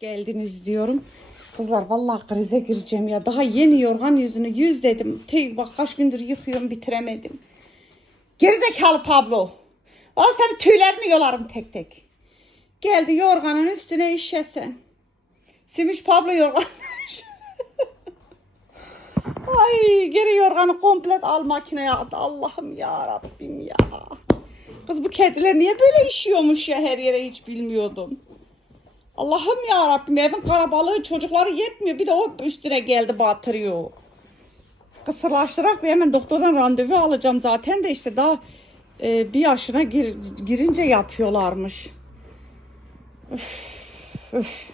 geldiniz diyorum. Kızlar vallahi krize gireceğim ya. Daha yeni yorgan yüzünü yüz dedim. Tey bak kaç gündür yıkıyorum bitiremedim. Gerizekalı Pablo. Valla senin tüylerini yolarım tek tek. Geldi yorganın üstüne işesen. Simiş Pablo yorgan. Ay geri yorganı komplet al makineye at. Allah'ım ya Rabbim ya. Kız bu kediler niye böyle işiyormuş ya her yere hiç bilmiyordum. Allah'ım ya Rabbim evin karabalığı çocukları yetmiyor. Bir de o üstüne geldi batırıyor. Kısırlaştırarak bir hemen doktordan randevu alacağım zaten de işte daha e, bir yaşına gir- girince yapıyorlarmış. Üf, üf.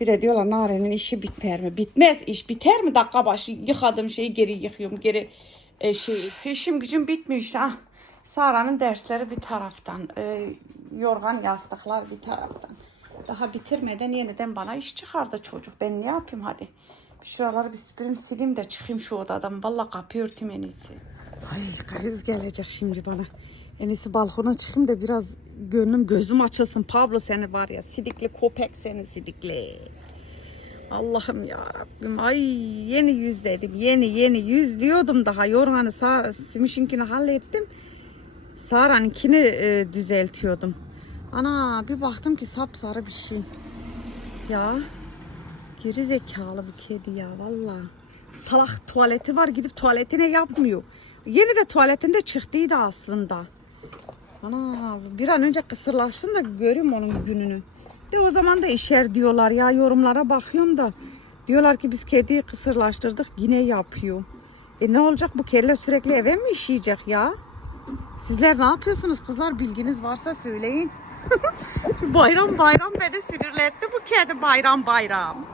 Bir de diyorlar Nare'nin işi biter mi? Bitmez iş biter mi? Dakika başı yıkadığım şeyi geri yıkıyorum. Geri e, şey. İşim gücüm bitmiyor işte. ah. Sara'nın dersleri bir taraftan. e, yorgan yastıklar bir taraftan. Daha bitirmeden yeniden bana iş çıkardı çocuk. Ben ne yapayım hadi. Şuraları bir süpüreyim sileyim de çıkayım şu odadan. Vallahi kapıyı örteyim en iyisi. Ay kriz gelecek şimdi bana. En iyisi balkona çıkayım da biraz gönlüm gözüm açılsın. Pablo seni var ya sidikli köpek seni sidikli. Allah'ım ya Rabbim. Ay yeni yüz dedim. Yeni yeni yüz diyordum daha. Yorganı Simiş'inkini hallettim. Sara'nınkini e, düzeltiyordum. Ana bir baktım ki sapsarı bir şey. Ya geri zekalı bu kedi ya valla. Salak tuvaleti var gidip tuvaletine yapmıyor. Yeni de tuvaletinde çıktıydı aslında. Ana bir an önce kısırlaşsın da göreyim onun gününü. De o zaman da işer diyorlar ya yorumlara bakıyorum da. Diyorlar ki biz kediyi kısırlaştırdık yine yapıyor. E ne olacak bu kediler sürekli eve mi işeyecek ya? Sizler ne yapıyorsunuz kızlar bilginiz varsa söyleyin. Şu bayram bayram beni sinirletti bu kedi bayram bayram.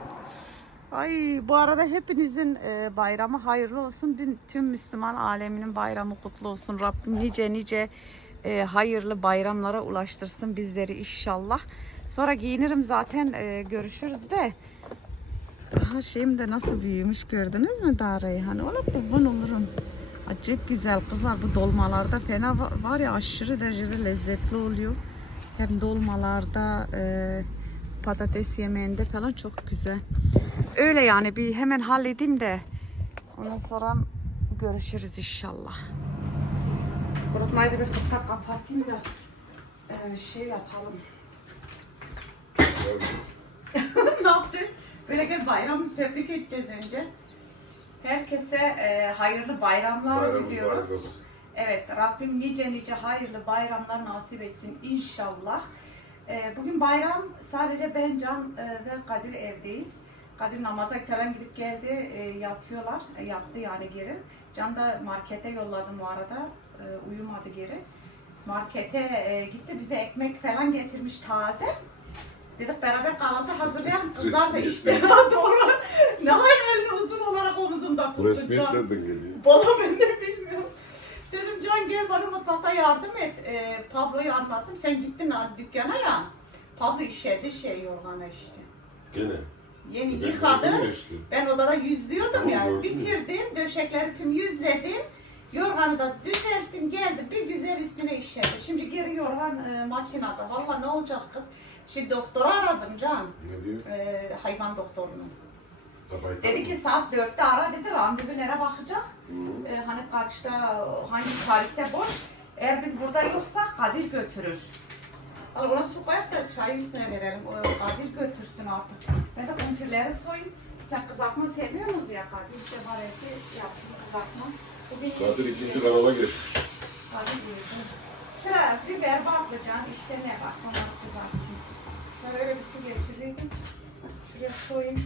Ay bu arada hepinizin e, bayramı hayırlı olsun. Dün tüm Müslüman aleminin bayramı kutlu olsun. Rabbim nice nice e, hayırlı bayramlara ulaştırsın bizleri inşallah. Sonra giyinirim zaten e, görüşürüz de. Daha şeyim de nasıl büyümüş gördünüz mü daha Reyhan? Ona kurban olurum. Acayip güzel kızlar bu dolmalarda fena va- var ya aşırı derecede lezzetli oluyor. Hem dolmalarda e, patates yemeğinde falan çok güzel. Öyle yani bir hemen halledeyim de ondan sonra görüşürüz inşallah. Kurutmayı da bir kısa kapatayım da e, şey yapalım. ne yapacağız? Böyle bir bayram tebrik edeceğiz önce. Herkese e, hayırlı bayramlar diliyoruz. olsun. Evet, Rabbim nice nice hayırlı bayramlar nasip etsin inşallah. E, bugün bayram sadece ben, Can e, ve Kadir evdeyiz. Kadir namaza falan gidip geldi, e, yatıyorlar, e, yattı yani geri. Can da markete yolladım bu arada, uyumadı geri. Markete gitti, bize ekmek falan getirmiş taze. Dedik beraber kahvaltı hazırlayalım. Kızlar da işte doğru. Ne hayal uzun olarak omuzumda tuttu Can. Resmiyet nereden geliyor? Valla ben de bilmiyorum. Dedim Can gel bana mutfakta yardım et. Ee, Pablo'yu anlattım. Sen gittin dükkana ya. Pablo işedi şey yorganı işte. Gene. Yeni Ben yıkadı. gördüm ya işte. Ben odada yüzlüyordum Tamam, ya. gördüm. Bitirdim. Döşekleri tüm yüzledim. Yorganı da düzelttim. Geldi bir güzel üstüne işedi. Şimdi geri yorgan e, makinede. Valla ne olacak kız? Şimdi doktoru aradım Can. Ne diyor? E, hayvan doktorunu. Dedi ki saat 4'te ara dedi randevulara bakacak. Ee, hani kaçta, hangi tarihte boş. Eğer biz burada yoksak Kadir götürür. Al ona su koyar da çayı üstüne verelim. O Kadir götürsün artık. Ben de kumpirleri soyayım. Sen kızartma seviyorsunuz ya Kadir. İşte var eti yaptım kızartma. Bugün Kadir ikinci kanala geçmiş. Kadir yedi. Şöyle biber, patlıcan, işte ne varsa onları kızartayım. Şöyle öyle bir su geçirdiydim. Şuraya soyayım.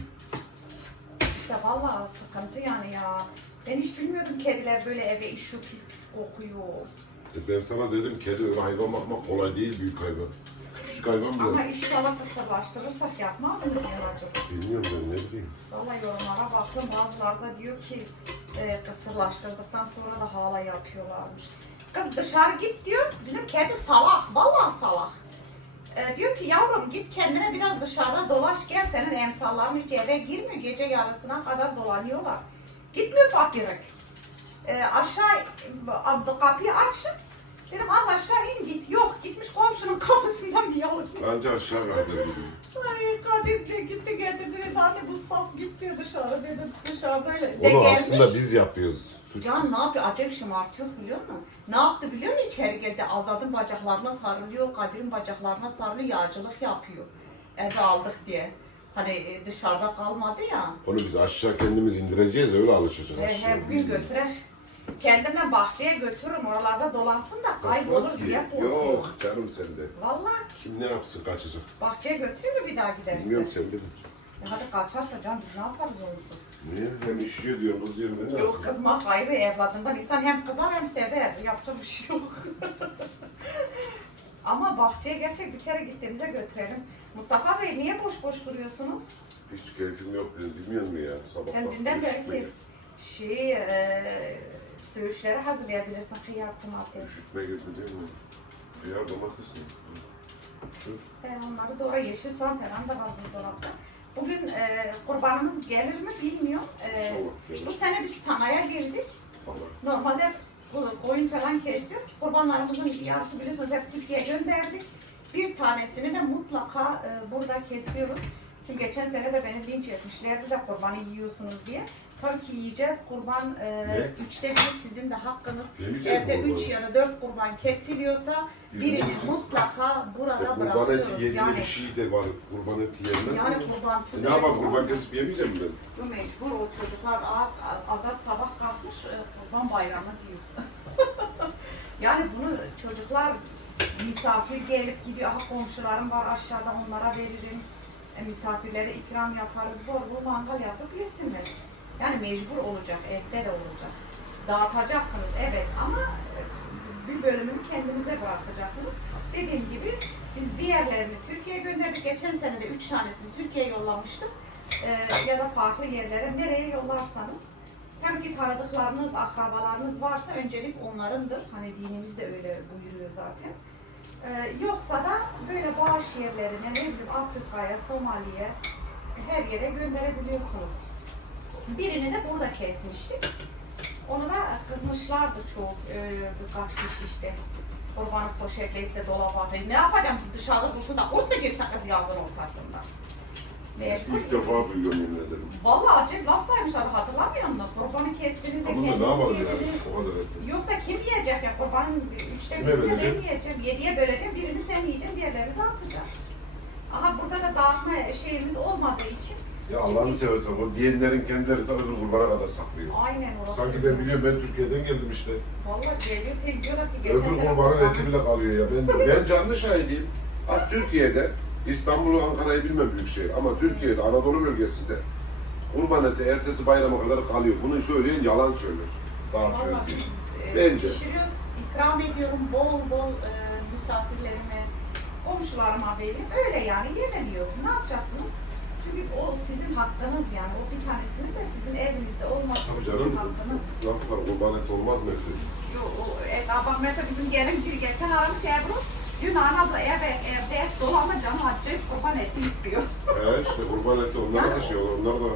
İşte vallahi sıkıntı yani ya. Ben hiç bilmiyordum kediler böyle eve işiyor pis pis kokuyor. E Ben sana dedim kedi öyle hayvan bakmak kolay değil büyük hayvan. Küçücük hayvan Ama bile. inşallah kısırlaştırırsak yapmaz mı diyor acaba? Bilmiyorum ben ne bileyim. Vallahi yorumlara baktım bazıları da diyor ki e, kısırlaştırdıktan sonra da hala yapıyorlarmış. Kız dışarı git diyoruz bizim kedi salak vallahi salak. E, diyor ki yavrum git kendine biraz dışarıda dolaş gel senin emsalların hiç eve girmiyor gece yarısına kadar dolanıyorlar. Gitmiyor fakirik. E, aşağı kapıyı açın. Dedim az aşağı in git. Yok gitmiş komşunun kapısından bir yavrum. Bence aşağı kaldı. Ay Kadir de gitti geldi dedi anne bu saf gitti dışarı dedim dışarıda öyle. De Onu gelmiş. aslında biz yapıyoruz. Suç. Ya ne yapıyor? Acayip şımartıyor biliyor musun? Ne yaptı biliyor musun? İçeri geldi. Azad'ın bacaklarına sarılıyor. Kadir'in bacaklarına sarılıyor. Yağcılık yapıyor. Eve aldık diye. Hani e, dışarıda kalmadı ya. Onu biz aşağı kendimiz indireceğiz öyle alışacak Ve aşağı. her gün götüre. Kendimle bahçeye götürürüm oralarda dolansın da kaybolur ki. diye korkuyorum. Yok canım sende. Vallahi Kim ne yapsın kaçacak. bahçeye götürür mü bir daha giderse? Bilmiyorum sen de. E hadi kaçarsa can biz ne yaparız onsuz? Niye? Hem işiyor diyor kız diyor ben ne Yok kızmak ayrı evladından. insan hem kızar hem sever. Yapacak bir şey yok. Ama bahçeye gerçek bir kere gittiğimize götürelim. Mustafa Bey niye boş boş duruyorsunuz? Hiç keyfim yok dedim bilmiyor musun ya? Sabah dünden beri ki şey, e, söğüşleri hazırlayabilirsin. Hıyar, domates. Üşütme girdi değil mi? Ya domates mi? Şu. Ben onları doğra yeşil soğan falan da var buzdolapta. Bugün e, kurbanımız gelir mi bilmiyorum. E, bu sene biz tanaya girdik. Normalde bu koyun falan kesiyoruz. Kurbanlarımızın yarısı biliyorsunuz hep Türkiye'ye gönderdik. Bir tanesini de mutlaka e, burada kesiyoruz. Çünkü geçen sene de beni linç etmişlerdi de kurbanı yiyorsunuz diye. Ki yiyeceğiz. Kurban e, üçte bir sizin de hakkınız. Yemeyeceğiz Evde üç ya da dört kurban kesiliyorsa birini mutlaka E, burada kurban bırakıyoruz. eti yediği Yani, bir şey de var. Kurban eti yenmez yani mi? kurbansız E, ne yapalım kurban kesip yemeyeceğim mi ben? Bu mecbur o çocuklar az, az- azat sabah kalkmış e, kurban bayramı diyor. yani bunu çocuklar misafir gelip gidiyor. Aha komşularım var aşağıda onlara veririm. E, misafirlere ikram yaparız. Bol bol mangal yapıp yesinler. Yani mecbur olacak, evde de olacak. Dağıtacaksınız evet ama e, bir bölümünü kendinize bırakacaksınız. Dediğim gibi biz diğerlerini Türkiye'ye gönderdik. Geçen sene de üç tanesini Türkiye'ye yollamıştık. Ee, ya da farklı yerlere nereye yollarsanız. Tabii ki tanıdıklarınız, akrabalarınız varsa öncelik onlarındır. Hani dinimiz de öyle buyuruyor zaten. Ee, yoksa da böyle bağış yerlerine, ne bileyim Afrika'ya, Somali'ye her yere gönderebiliyorsunuz. Birini de burada kesmiştik. Onu da kızmışlardı çok e, birkaç kişi işte. Kurbanı poşetleyip de dolaba atayım. Ne yapacağım dışarıda dursun da kurt mu girsin kız yazın ortasında? Mecbur. İlk defa duyuyorum yemin ederim. Vallahi acayip lafzaymışlar hatırlamıyor musunuz? Kurbanı kestiğinizde Ama da ne kendiniz yapalım ya? yediniz. O kadar eti. Yok da kim yiyecek ya? Kurbanın üçte Kime birini de ben verecek? yiyeceğim. Yediye böleceğim. Birini sen yiyeceksin, diğerlerini dağıtacağım. Aha burada da dağıtma şeyimiz olmadığı için Ya Allah'ını seversen o diyenlerin kendileri ta öbür kurbana kadar saklıyor. aynen orası. Sanki ben biliyorum ben Türkiye'den geldim işte. Vallahi geliyor tek diyorlar ki geçen Öbür sene kurbanın kurbanı- eti bile kalıyor ya. Ben, ben canlı şahidiyim. Ha, Türkiye'de, İstanbul'u, Ankara'yı bilmem büyük şehir ama Türkiye'de, Anadolu bölgesinde kurban eti ertesi bayrama kadar kalıyor. Bunu söyleyen yalan söyler. Dağıtıyoruz Vallahi diye. biz e, Bence. pişiriyoruz, ikram ediyorum bol bol e, misafirlerime, komşularıma verip öyle yani yeniliyor. Ne yapacaksınız? Çünkü o sizin hakkınız yani. O bir tanesinin de sizin evinizde olması Tabii sizin canım. hakkınız. Laf var, kurban olmaz mı eti? Yok, o, e, bak mesela bizim gelin bir geçen aramış Ebru. Dün ana abla evet evde et dolu ama canı acayip kurban eti istiyor. He işte kurban eti onlara da şey olur, onlar da.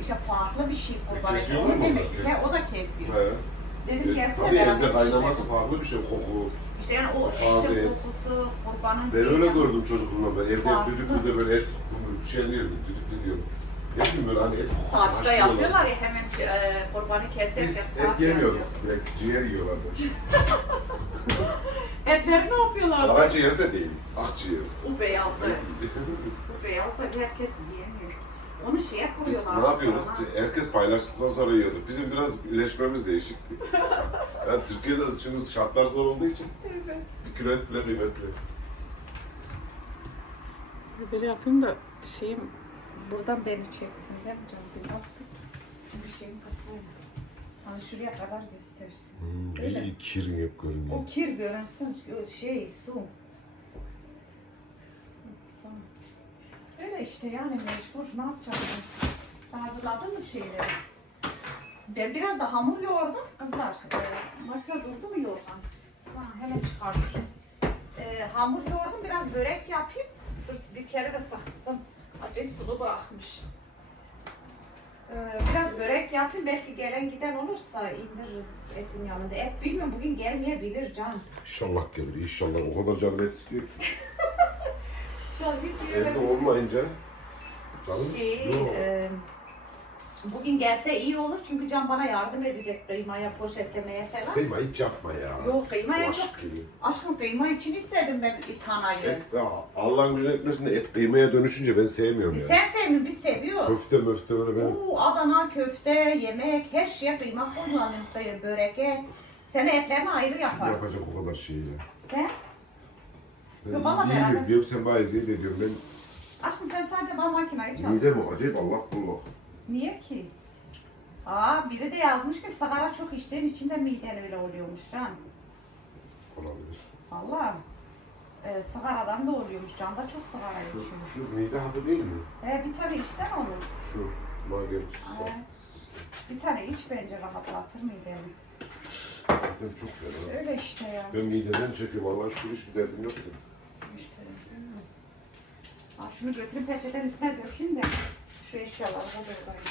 işte farklı bir şey kurban eti. Kesiyorlar Onu mı demek onlar? ister, o da kesiyor. He. Dedim E, gelsene Tabii beraber evde kaynaması pişirelim. farklı bir şey, koku. İşte yani o Taze et. kokusu, kurbanın... Ben öyle gördüm çocukluğumda ben. Evde Farklı. düdüklüde böyle et, şey diyor, düdüklü diyor. Ne bileyim böyle hani et kokusu Saçta haşlıyorlar. yapıyorlar ya hemen e, kurbanı keserken. Biz et yemiyorduk. yapıyorsun. Direkt ciğer yiyorlardı. Etleri ne yapıyorlar? Karaciğer de değil, akciğer. O beyazı. Bu beyazı herkes yiyemiyor. Onu şeye Biz koyuyorlar. ne yapıyorduk? fırına. Herkes paylaştıktan sonra yiyorduk. Bizim biraz iyileşmemiz değişikti. yani Türkiye'de şimdi şartlar zor olduğu için Evet. bir kilo et bile kıymetli. Böyle yapayım da şeyim buradan beni çeksin değil mi canım? Bir şeyin kısmı. Hani şuraya kadar göstersin. Öyle. iyi kirin hep görünüyor. O kir görünsün, şey, su. Tamam. Öyle işte yani mecbur. Ne yapacaksınız? Sen hazırladın mı şeyleri? Ben biraz da hamur yoğurdum kızlar. Ee, makine durdu mu yoğurdan? Ha, hemen çıkartayım. Ee, hamur yoğurdum, biraz börek yapayım. Dur bir kere de saksın. Acayip sulu bırakmış. Ee, biraz börek yapayım. Belki gelen giden olursa indiririz etin yanında. Et bilmiyorum bugün gelmeyebilir can. İnşallah gelir, inşallah. O kadar canlı et istiyor ki. Şu an Evde olmayınca canımız Şey, yok. e, bugün gelse iyi olur çünkü Can bana yardım edecek kıymaya, poşetlemeye falan. Kıyma hiç yapma ya. Yok kıymaya Allah çok... Aşkım kıyma için istedim ben tanayı. Et, ya Allah'ın gücünü etmesin de et kıymaya dönüşünce ben sevmiyorum ya. Sen sevmiyorsun, biz seviyoruz. Köfte möfte böyle benim. Oo, Adana köfte, yemek, her şeye kıyma kullanıyoruz. Börek, et. Sen etlerini ayrı yaparsın. Yapacak o kadar şey ya. Sen? Ben Yok, vallahi iyi beraber. diyorum, sen bayağı zeyt ediyorum. Ben Aşkım sen sadece bana makinayı çal. midem o acayip Allah Allah. Niye ki? Aa biri de yazmış ki sigara çok içtiğin için de miden öyle oluyormuş Can. Olabilir. Valla. E, sigaradan da oluyormuş. Can da çok sigara Şu, içiyor. şu mide hapı değil mi? E, bir tane içsen onu. Şu magen Evet. sistem. Bir tane iç bence rahatlatır mideni. Ben çok fena. Öyle işte ya. Ben mideden çekiyorum. Allah'a şükür hiçbir derdim yok. ki. İşte. Aa, şunu götürüp peçetenin üstüne dökeyim de şu eşyaları da buradayım.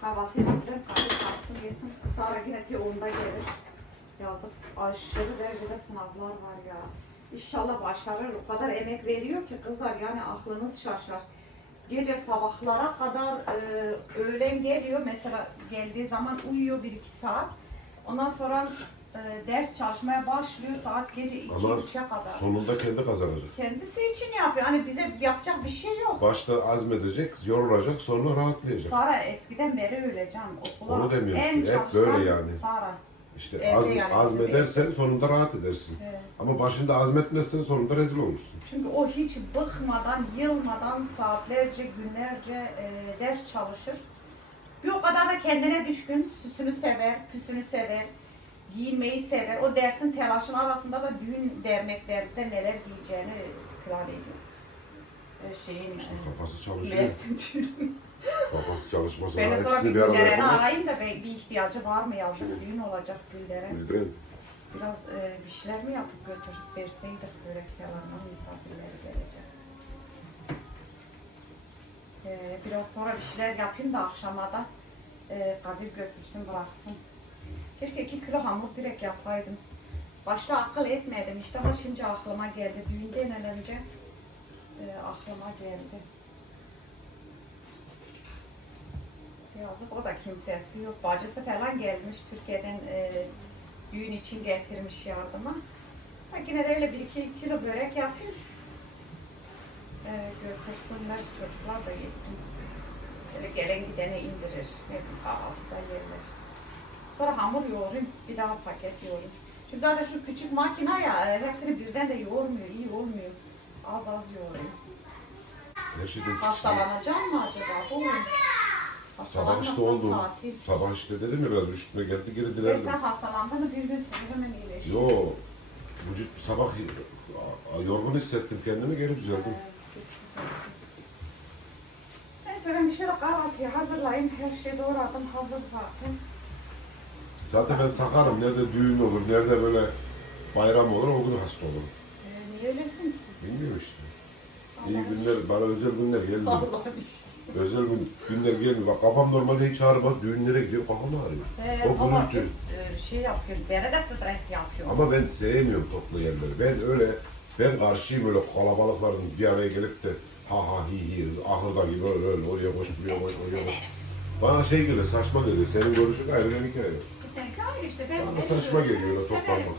Kahvaltıyı hazırlayayım, kahve kalsın yesin. Sonra yine onda gelir. Yazık aşırı derecede sınavlar var ya. İnşallah başarır. O kadar emek veriyor ki kızlar yani aklınız şaşar. Gece sabahlara kadar e, öğlen geliyor. Mesela geldiği zaman uyuyor bir iki saat. Ondan sonra e, ders çalışmaya başlıyor saat gece Ama 2-3'e kadar. sonunda kendi kazanacak. Kendisi için yapıyor. Hani bize yapacak bir şey yok. Başta azmedecek, yorulacak, sonra rahatlayacak. Sara eskiden beri öyle can. Okula Onu demiyorsun. en Hep böyle yani. Sara. İşte Evde az, yani azmedersen sonunda rahat edersin. Evet. Ama başında azmetmezsen sonunda rezil olursun. Çünkü o hiç bıkmadan, yılmadan saatlerce, günlerce e, ders çalışır. Bir o kadar da kendine düşkün, süsünü sever, püsünü sever, giyinmeyi sever. O dersin telaşın arasında da düğün derneklerinde neler giyeceğini plan ediyor. E, şeyin, İşte kafası çalışıyor. Mert'in. Kafası çalışmasa Ben de sonra bir Gülderen'i arayayım da bir ihtiyacı var mı yazık düğün olacak Gülderen. Güldüren. Biraz e, bir şeyler mi yapıp götürüp verseydik börek yalanına misafirleri gelecek. E, biraz sonra bir şeyler yapayım da akşama da e, Kadir götürsün bıraksın. Keşke iki kilo hamur direkt yapaydım. Başta akıl etmedim işte ama şimdi aklıma geldi. Düğünden önce e, aklıma geldi. Yazık o da kimsesi yok. Bacısı falan gelmiş Türkiye'den e, düğün için getirmiş yardıma. Ha, yine de öyle bir iki kilo börek yapayım. E, götürsünler çocuklar da yesin. Böyle gelen gidene indirir. Ne bileyim kahvaltıda yerler. Sonra hamur yoğurayım. Bir daha paket yoğurayım. Şimdi zaten şu küçük makine ya e, hepsini birden de yoğurmuyor. iyi olmuyor. Az az yoğurayım. Her şeyden çıksın. Hastalanacağım mı acaba? Bu Sabah işte oldu. tatil. Sabah işte dedim ya biraz üşütme geldi geri dilerdim. sen hastalandın mı bir gün sonra hemen iyileştin. Yo, vücut sabah yorgun hissettim kendimi geri düzeldim. Evet. Neyse ben bir şey yok kahvaltıyı hazırlayayım. Her şeyi doğradım hazır zaten. Zaten ben sakarım. Nerede düğün olur, nerede böyle bayram olur o gün hasta olurum. Ee, niye öylesin ki? Bilmiyorum işte. İyi günler, bana özel günler gelmiyor. Allah'ım işte. özel gün, günler gelmiyor. Bak kafam normalde hiç ağrımaz. Düğünlere gidiyor kafam ağrıyor. Ee, o ama gürültü. e, şey yapıyor, bana da stres yapıyor. Ama ben sevmiyorum toplu yerleri. Ben öyle, ben karşıyım öyle kalabalıkların bir araya gelip de ha ha hi hi ahırda gibi öyle öyle oraya koş buraya koş oraya koş. Bana şey geliyor saçma geliyor. Senin görüşün ayrı benim hikaye. Seninki öyle işte. Ben Bana saçma geliyor toplanmak.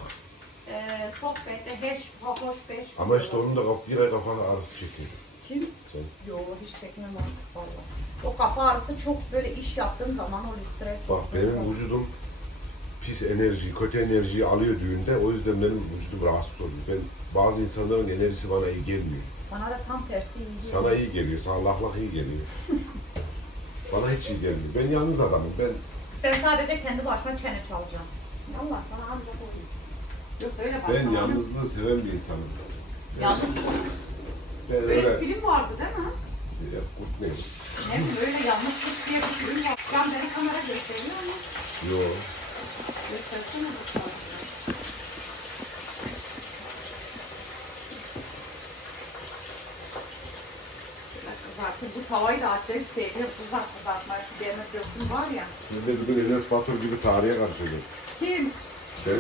Ee, sohbette heş, hoş beş. Ama işte onun da kaf- yine kafana ağrısı çekiyor. Kim? Sen. Yo hiç çekmem artık valla. O kafa ağrısı çok böyle iş yaptığım zaman o stres. Bak benim vücudum pis enerji, kötü enerjiyi alıyor düğünde. O yüzden benim vücudum rahatsız oluyor. Ben bazı insanların enerjisi bana iyi gelmiyor. Bana da tam tersi iyi geliyor. Sana iyi geliyor, sana lak lak iyi geliyor. bana hiç iyi gelmiyor. Ben yalnız adamım. Ben Sen sadece kendi başına çene çalacaksın. Allah sana ancak oyun. Yok öyle ben başlamadım. yalnızlığı seven bir insanım. Yalnız. Ben Böyle öyle bir film vardı değil mi? ya, kurtmayayım. Ne bileyim öyle yalnızlık diye bir film var. Can beni kamera gösteriyor mu? Yo. Göstersene bu tarafa. Şöyle kızartın. Bu tavayı da acayip seviyorum. Kızart kızartmayı. Şu demir döküm var ya. Ben de bugün Enes Batur gibi tarihe karşıladım. Kim? Ben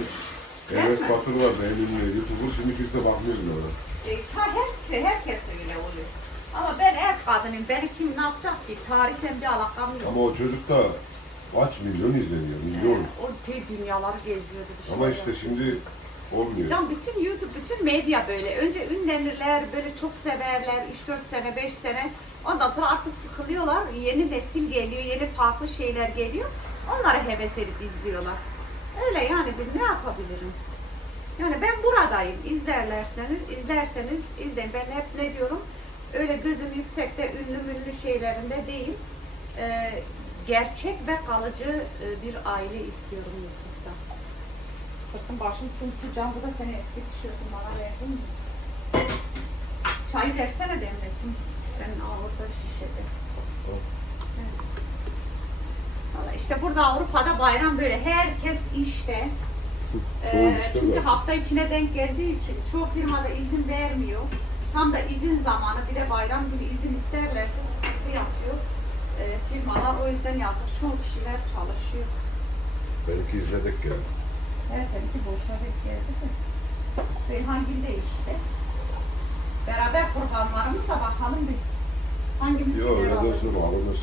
Ben Enes mi? Batur var benim ünlü YouTuber. Şimdi kimse bakmıyor bile ona. E, ha, her, herkes öyle oluyor. Ama ben ev kadınıyım. Beni kim ne yapacak ki? Tarihle bir alakam yok. Ama o çocuk da kaç milyon izleniyor, milyon. Ee, o tüy dünyaları geziyordu. bir Ama şey işte şimdi olmuyor. Can bütün YouTube, bütün medya böyle. Önce ünlenirler, böyle çok severler. 3-4 sene, 5 sene. Ondan sonra artık sıkılıyorlar. Yeni nesil geliyor, yeni farklı şeyler geliyor. Onları heves edip izliyorlar. Öyle yani bir ne yapabilirim? Yani ben buradayım. İzlerlerseniz, izlerseniz izleyin. Ben hep ne diyorum? Öyle gözüm yüksekte, ünlü münlü şeylerinde değil. Ee, gerçek ve kalıcı e, bir aile istiyorum YouTube'da. Sırtım başım sımsıcağım. Bu da senin eski tişörtün bana verdin mi? Çay versene demledim. Senin Avrupa şişede. Evet. Valla işte burada Avrupa'da bayram böyle. Herkes işte. Ee, işte çünkü var. hafta içine denk geldiği için çoğu firmada izin vermiyor. Tam da izin zamanı bir de bayram günü izin isterlerse sıkıntı yapıyor. Ee, firmalar o yüzden yazık çoğu kişiler çalışıyor. Belki izledik ya. Her seninki boşuna denk geldi de. Belhangil de işte. Beraber kurbanlarımızla bakalım bir hangimiz Yok bilir öyle alırız. de alınır.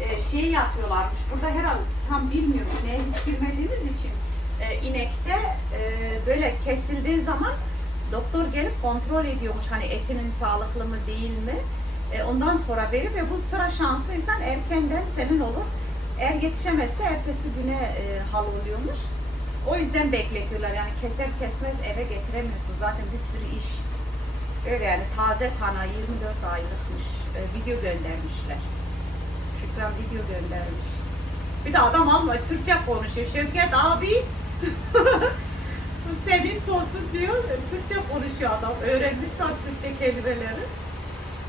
Ee, şey yapıyorlarmış. Burada herhalde tam bilmiyorum. Neye hiç girmediğimiz için e, inekte e, böyle kesildiği zaman doktor gelip kontrol ediyormuş hani etinin sağlıklı mı değil mi. E, ondan sonra verir ve bu sıra şanslıysan erkenden senin olur. Eğer yetişemezse ertesi güne e, hal oluyormuş. O yüzden bekletiyorlar yani keser kesmez eve getiremiyorsun zaten bir sürü iş. Öyle yani taze tana 24 aylıkmış. E, video göndermişler. Şükran video göndermiş. Bir de adam alma Türkçe konuşuyor. Şevket abi senin tosun diyor. Türkçe konuşuyor adam. Öğrenmiş sen Türkçe kelimeleri.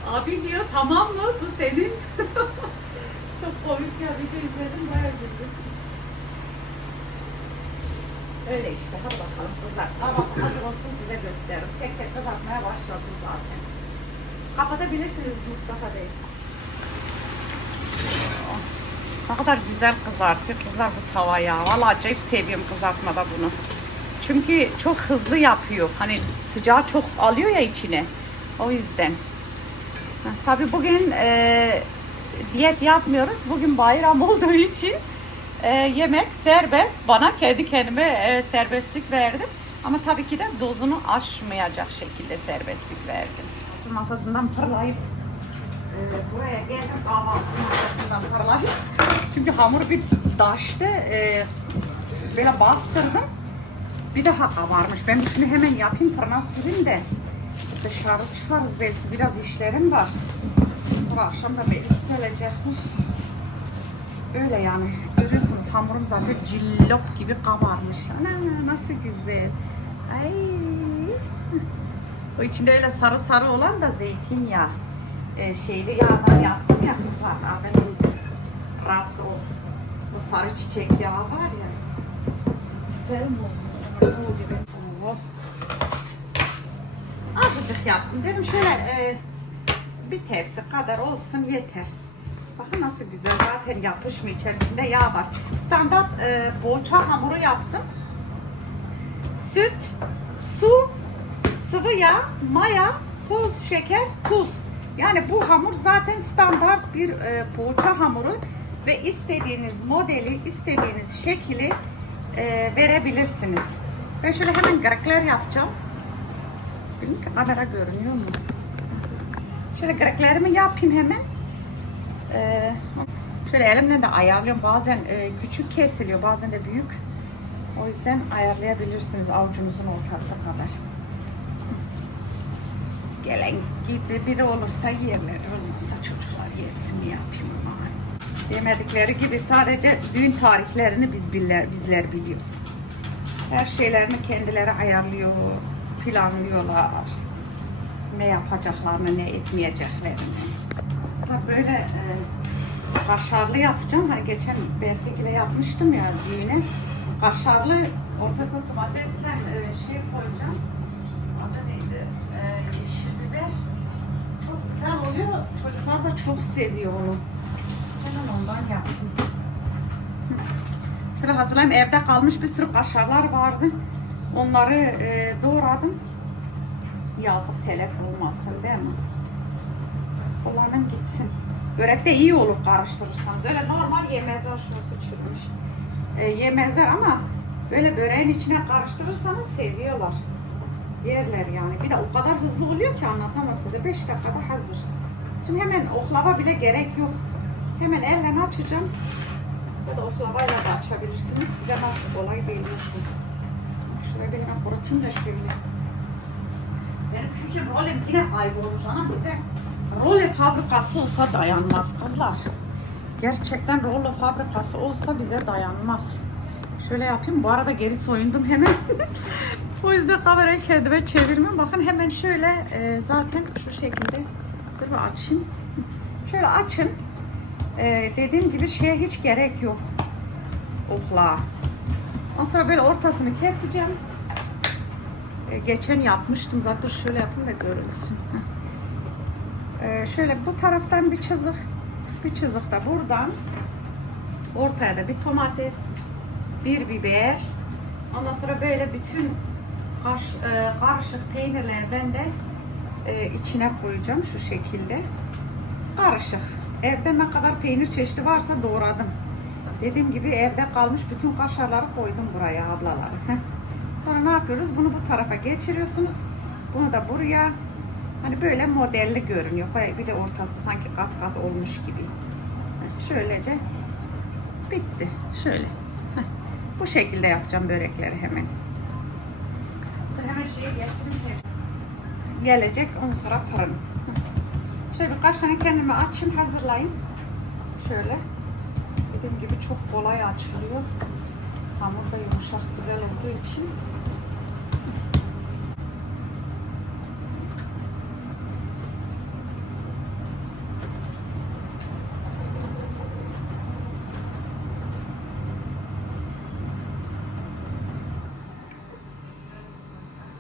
Abi diyor tamam mı bu senin. Çok komik ya video izledim bayağı güldüm. Öyle işte hadi bakalım kızlar. Tamam hazır olsun size gösteririm. Tek tek kızartmaya başladım zaten. Kapatabilirsiniz Mustafa Bey. Ne kadar güzel kızartıyor kızlar bu tavaya. Vallahi acayip seviyorum kızartmada bunu. Çünkü çok hızlı yapıyor. Hani sıcağı çok alıyor ya içine. O yüzden. Ha, Tabii bugün e, diyet yapmıyoruz. Bugün bayram olduğu için e, yemek serbest. Bana kendi kendime e, serbestlik verdim. Ama tabii ki de dozunu aşmayacak şekilde serbestlik verdim. Masasından fırlayıp ee, buraya geldim. Kahvaltı masasından parlayıp. Çünkü hamur bir taştı ee, böyle bastırdım. Bir daha kabarmış. Ben şunu hemen yapayım. Fırına süreyim de dışarı çıkarız. Belki biraz işlerim var. Bu akşam da Melih gelecekmiş öyle yani görüyorsunuz hamurum zaten cillop gibi kabarmış ana nasıl güzel ay o içinde öyle sarı sarı olan da zeytinyağı e, şeyli yağdan yaptım ya kızlar. Adamın raps o, o sarı çiçek yağı var ya. Güzel mi olmuş? O gibi. Oh. Azıcık yaptım. Dedim şöyle e, bir tepsi kadar olsun yeter. Bakın nasıl güzel. Zaten yapışmıyor. içerisinde yağ var. Standart e, poğaça hamuru yaptım. Süt, su, sıvı yağ, maya, toz, şeker, tuz. Yani bu hamur zaten standart bir e, poğaça hamuru ve istediğiniz modeli, istediğiniz şekli e, verebilirsiniz. Ben şöyle hemen grekler yapacağım. Bilmiyorum kamera görünüyor mu? Şöyle greklerimi yapayım hemen. E, şöyle elimle de ayarlıyorum. Bazen e, küçük kesiliyor, bazen de büyük. O yüzden ayarlayabilirsiniz avucunuzun ortası kadar. Gelen gibi biri olursa yerler, olmazsa çocuklar yesin ne yapayım ama. Yemedikleri gibi sadece düğün tarihlerini biz bizler, bizler biliyoruz. Her şeylerini kendileri ayarlıyor, planlıyorlar. Ne yapacaklarını, ne etmeyeceklerini. Mesela böyle e, kaşarlı yapacağım. Hani geçen Berke ile yapmıştım ya düğüne. Kaşarlı ortasına domatesle e, şey koyacağım. Adı neydi? E, yeşil biber. Çok güzel oluyor. Çocuklar da çok seviyor onu. Hemen ondan yaptım. Şöyle hazırlayayım. Evde kalmış bir sürü kaşarlar vardı. Onları e, doğradım. Yazık telef olmasın değil mi? Kullanın gitsin. Börek de iyi olur karıştırırsanız. Öyle normal yemezler şurası çürümüş. E, yemezler ama böyle böreğin içine karıştırırsanız seviyorlar. Yerler yani. Bir de o kadar hızlı oluyor ki anlatamam size. 5 dakikada hazır. Şimdi hemen oklava bile gerek yok. Hemen elle açacağım. Ya da oklavayla da açabilirsiniz. Size nasıl kolay geliyorsun. Şurayı bir hemen kurutayım da şöyle. Benim küküm rolüm yine kaybolmuş anam bize. Role fabrikası olsa dayanmaz kızlar. Gerçekten rolo fabrikası olsa bize dayanmaz. Şöyle yapayım. Bu arada geri soyundum hemen. o yüzden kamerayı kendime çevirmem. Bakın hemen şöyle e, zaten şu şekilde dur bir açayım. Şöyle açın. E, dediğim gibi şeye hiç gerek yok. Okla. Ondan sonra böyle ortasını keseceğim. E, geçen yapmıştım zaten şöyle yapayım da görünsün. Heh. E, şöyle bu taraftan bir çizik, bir çizik de buradan. Ortaya da bir domates, bir biber. Ondan sonra böyle bütün karış, e, karışık peynirlerden de e, içine koyacağım şu şekilde. Karışık. Evde ne kadar peynir çeşidi varsa doğradım. Dediğim gibi evde kalmış bütün kaşarları koydum buraya ablaları. Sonra ne yapıyoruz? Bunu bu tarafa geçiriyorsunuz. Bunu da buraya. Hani böyle modelli görünüyor. Bir de ortası sanki kat kat olmuş gibi. Şöylece bitti. Şöyle. Heh. Bu şekilde yapacağım börekleri hemen. Hemen ki. Gelecek ondan sonra fırın. Şöyle birkaç tane kendime açayım hazırlayayım. Şöyle. Dediğim gibi çok kolay açılıyor. Hamur da yumuşak güzel olduğu için.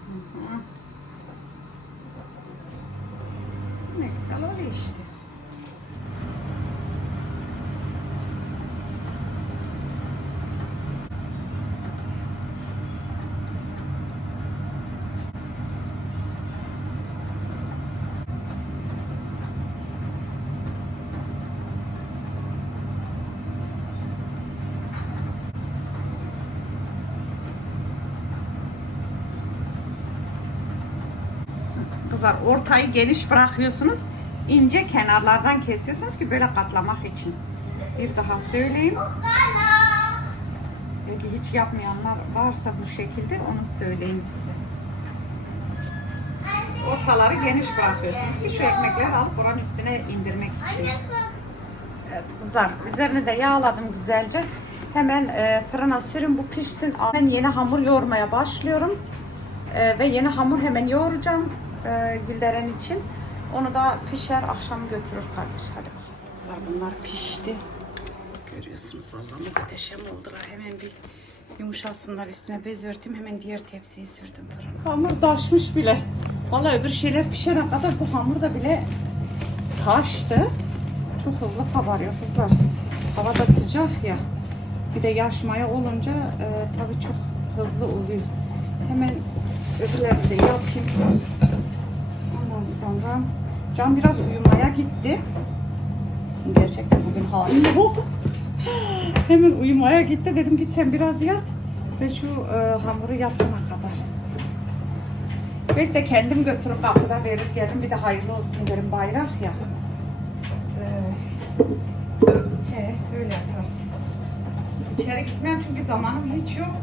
Hı hı. Ne güzel oluyor işte. Kızlar ortayı geniş bırakıyorsunuz. ince kenarlardan kesiyorsunuz ki böyle katlamak için. Bir daha söyleyeyim. Belki hiç yapmayanlar varsa bu şekilde onu söyleyeyim size. Ortaları geniş bırakıyorsunuz ki şu ekmekleri alıp buranın üstüne indirmek için. Evet kızlar üzerine de yağladım güzelce. Hemen e, fırına sürün bu pişsin. Ben yeni hamur yoğurmaya başlıyorum. E, ve yeni hamur hemen yoğuracağım e, Gülderen için. Onu da pişer akşam götürür Kadir. Hadi bakalım. Kızlar bunlar pişti. Görüyorsunuz vallahi muhteşem oldular. Hemen bir yumuşasınlar üstüne bez örteyim. Hemen diğer tepsiyi sürdüm fırına. Hamur taşmış bile. Vallahi öbür şeyler pişene kadar bu hamur da bile taştı. Çok hızlı kabarıyor kızlar. Hava da sıcak ya. Bir de yaş maya olunca e, tabii çok hızlı oluyor. Hemen öbürlerini de yapayım. Sonra Can biraz uyumaya gitti. Gerçekten bugün halim yok. Hemen uyumaya gitti. Dedim git sen biraz yat. Ve şu e, hamuru yapana kadar. Belki de kendim götürüp kapıda verip geldim. Bir de hayırlı olsun derim bayrak ya. Ee, he, öyle yaparız. İçeri gitmem çünkü zamanım hiç yok.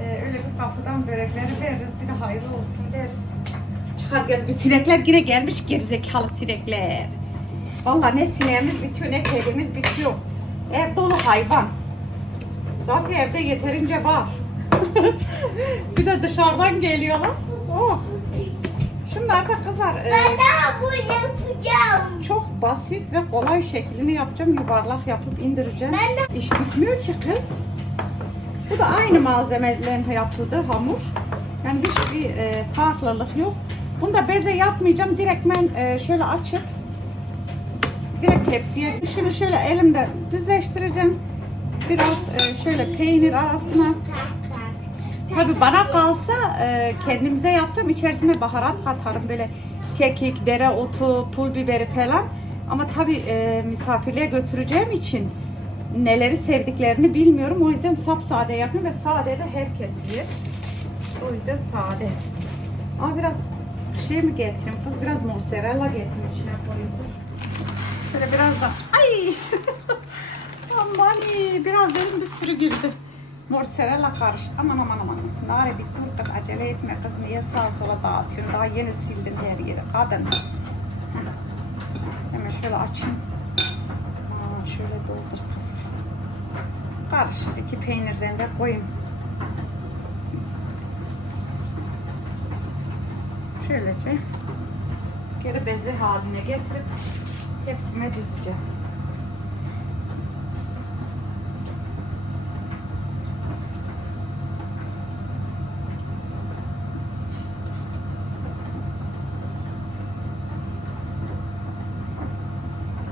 Ee, öyle bir kapıdan börekleri veririz. Bir de hayırlı olsun deriz. Çıkar gez bir sinekler yine gelmiş gerizekalı sinekler. Vallahi ne sineğimiz bitiyor ne kedimiz bitiyor. Ev dolu hayvan. Zaten evde yeterince var. bir de dışarıdan geliyorlar. Oh. Şunlar da kızlar. e, hamur yapacağım. çok basit ve kolay şeklini yapacağım. Yuvarlak yapıp indireceğim. Ben İş bitmiyor ki kız. Bu da aynı malzemelerin yapıldığı hamur. Yani hiçbir e, farklılık yok. Bunu da beze yapmayacağım. Direkt ben e, şöyle açıp direkt tepsiye şunu şöyle elimde düzleştireceğim. Biraz e, şöyle peynir arasına Tabii bana kalsa e, kendimize yapsam içerisine baharat katarım böyle kekik, dereotu, pul biberi falan. Ama tabii e, misafirliğe götüreceğim için neleri sevdiklerini bilmiyorum. O yüzden sapsade yapıyorum ve sade de herkes yer. O yüzden sade. Ama biraz şey mi getireyim kız? Biraz mozzarella getireyim içine koyayım. Şöyle biraz da... Ay! Aman. Biraz elim bir sürü girdi. Mozzarella karış. Aman aman aman. Nare bir dur kız acele etme kız. Niye sağa sola dağıtıyorsun? Daha yeni sildin her yeri. Kadın. Hemen şöyle açayım. Aa, şöyle doldur kız. Karışık. iki peynirden de koyayım. Şöylece geri beze haline getirip hepsine dizeceğim.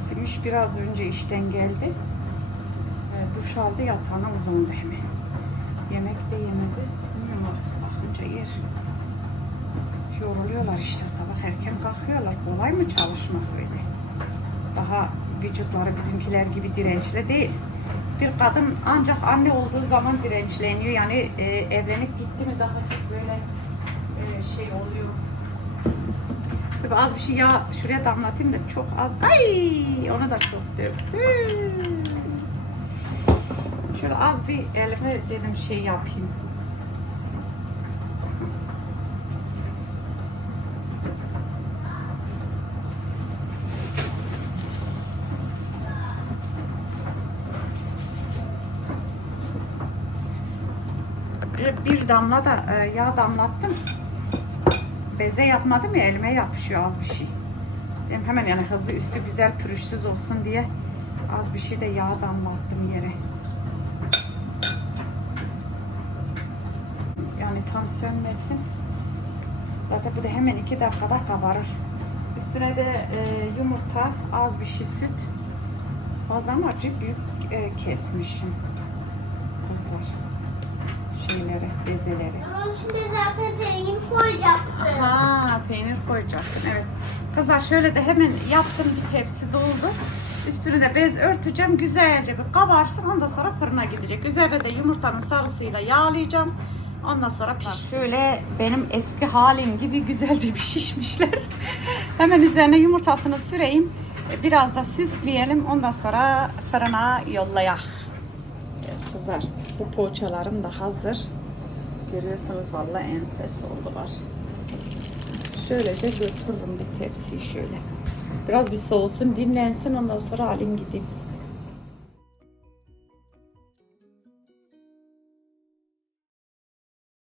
Simiş biraz önce işten geldi. E, duş aldı yatağına uzandı hemen. Yemek de yemedi. Bilmiyorum artık bakınca yer. Yoruluyorlar işte sabah erken kalkıyorlar. Kolay mı çalışmak öyle? Daha vücutları bizimkiler gibi dirençli değil. Bir kadın ancak anne olduğu zaman dirençleniyor. Yani e, evlenip gitti mi daha çok böyle e, şey oluyor. Tabii az bir şey ya şuraya damlatayım da çok az. Ay onu da çok döktüm. Şöyle az bir elime dedim şey yapayım. Damla da e, yağ damlattım. Beze yapmadım ya elime yapışıyor az bir şey. Dedim hemen yani hızlı üstü güzel pürüzsüz olsun diye az bir şey de yağ damlattım yere. Yani tam sönmesin. Zaten bu da hemen iki dakikada kabarır. Üstüne de e, yumurta, az bir şey süt. Fazla ama acı büyük e, kesmişim. Kızlar. Şeyleri, bezeleri. Ama şimdi zaten peynir koyacaktım. Ha, peynir koyacaktın evet. Kızlar şöyle de hemen yaptım bir tepsi doldu. Üstüne de bez örteceğim. Güzelce bir kabarsın. Ondan sonra fırına gidecek. Üzerine de yumurtanın sarısıyla yağlayacağım. Ondan sonra piş. Şöyle benim eski halim gibi güzelce bir şişmişler. hemen üzerine yumurtasını süreyim. Biraz da süsleyelim. Ondan sonra fırına yollayak. Evet kızlar bu poğaçalarım da hazır. Görüyorsunuz vallahi enfes oldular. Şöylece götürürüm bir tepsiyi şöyle. Biraz bir soğusun, dinlensin ondan sonra alayım gideyim.